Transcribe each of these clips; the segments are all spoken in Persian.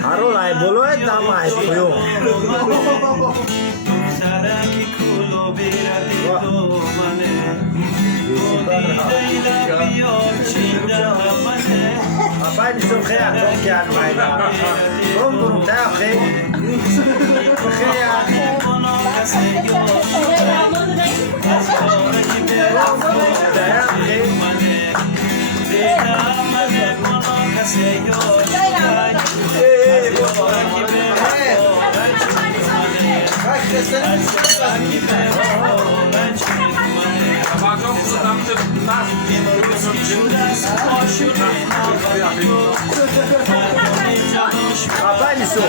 Karol ay boloy dama ay puyo. Apa ni so kaya so kaya mai na. Rom rom ta khe. Kaya. Apa ni so?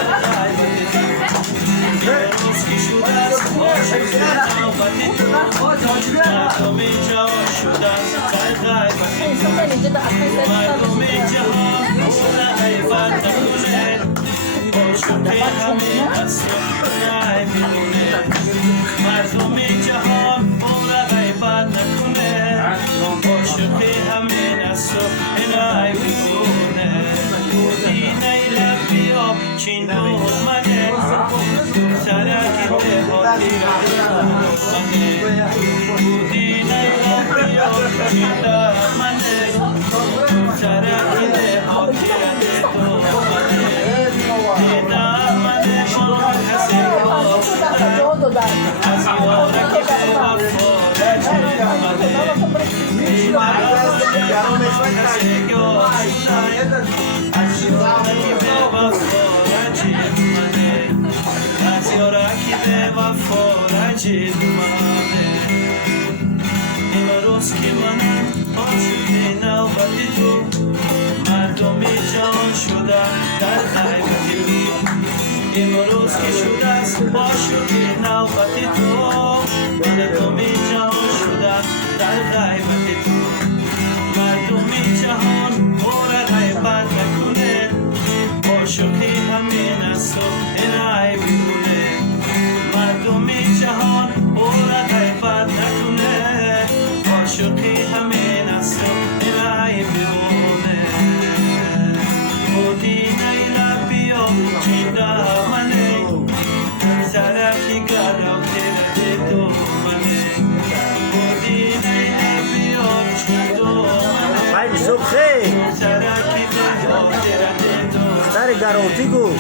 امروز که شده است با شوخی نوبت تو مردمی جهان شده در غیبت تو مردمی جهان اور غیبت نکنه با شوخی همین است و این عیب کنه مردمی جهان اور غیبت نکنه با شوخی همین است و این عیب کنه بودی نیلا بیا چیده Stary garotiku.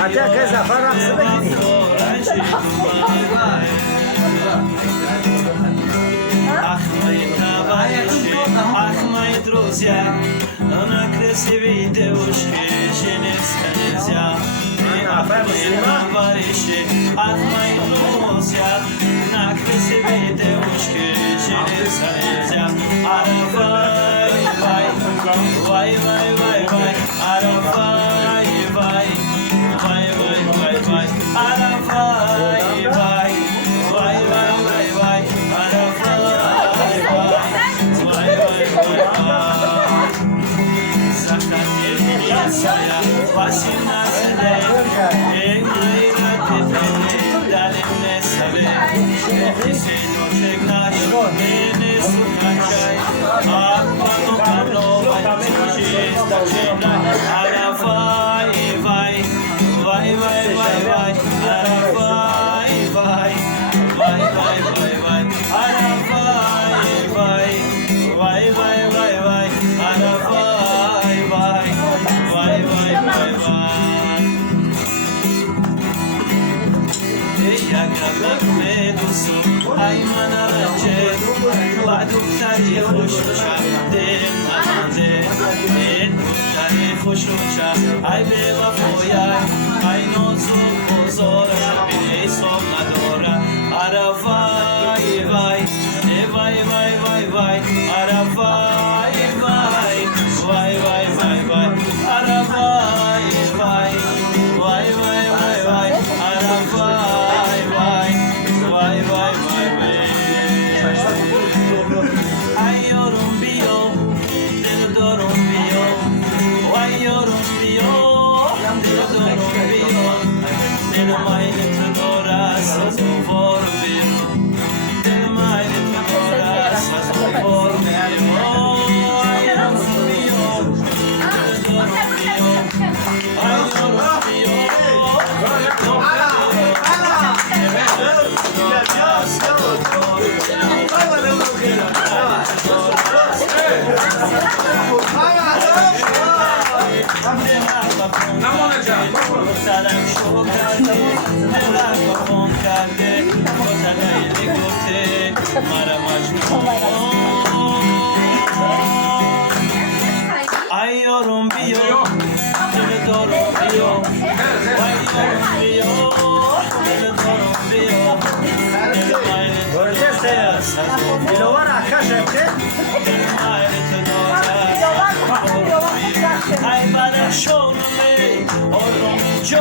Até que essa fara se daqui. Ах, мои друзья, она красивее девушки, жениться нельзя. Ах, мои товарищи, ах, мои друзья, она красивее девушки, жениться нельзя. Аравай, вай, вай, вай, вай, вай, аравай, вай, вай, вай, вай, вай, аравай, вай, вай, вай, вай, вай, ای من رنجه بعد دختری خوشوچه دل نمانده این دختری خوشوچه ای به وفایه ای نازو بزاره به حساب نداره عرفای وای وای وای وای وای عرفای وای وای وای وای وای عرفای وای وای وای وای وای عرفای وای وای وای وای وای ای یارم بیا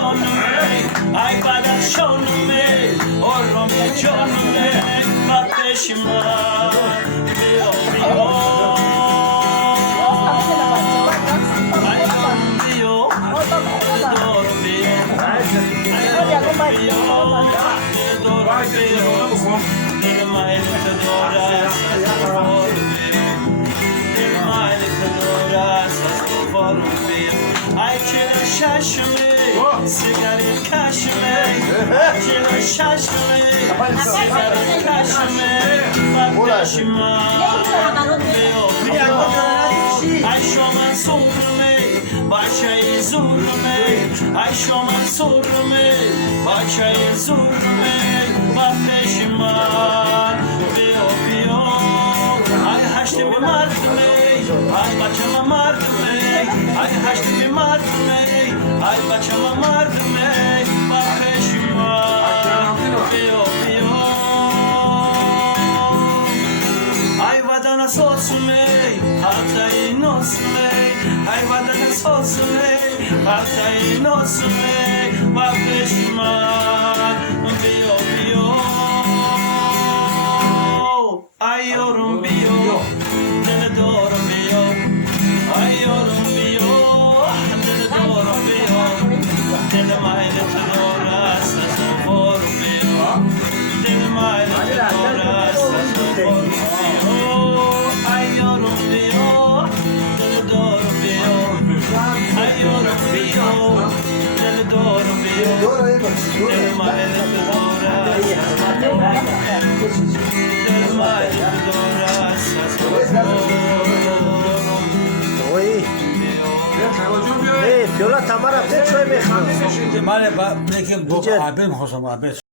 جانمه ای بدخشانمه آرام جانمه و پیش من بیا بیا Ay çile şaşme, sigaret kaşme. Ay çile şaşme, sigaret kaşme. Bakışma, ay şoman sorme, başayı zorme. Ay şoman sorme, başayı zorme. Bakışma, biyo biyo. Ay haştimi martme, ay başıma martme. Ay haştimi martme, ay başıma martme. Bakışma, biyo biyo. Ay vadana sosme, hatayı nosme. Ay vadana sosme, hatayı nosme. Bakışma, biyo biyo. Ay yorum biyo, dele doğru biyo. Ay yorum biyo, dele doğru biyo. Dele mayle tadora, sasa for biyo. Dele mayle tadora, sasa for biyo. Ay yorum biyo, dele doğru biyo. Ay yorum biyo, dele doğru biyo. Dele mayle tadora, sasa for biyo. Dele mayle tadora, sasa for روی پیولا تمام رفته چای میخوام من با اینکه با عبد می‌خواستم عبد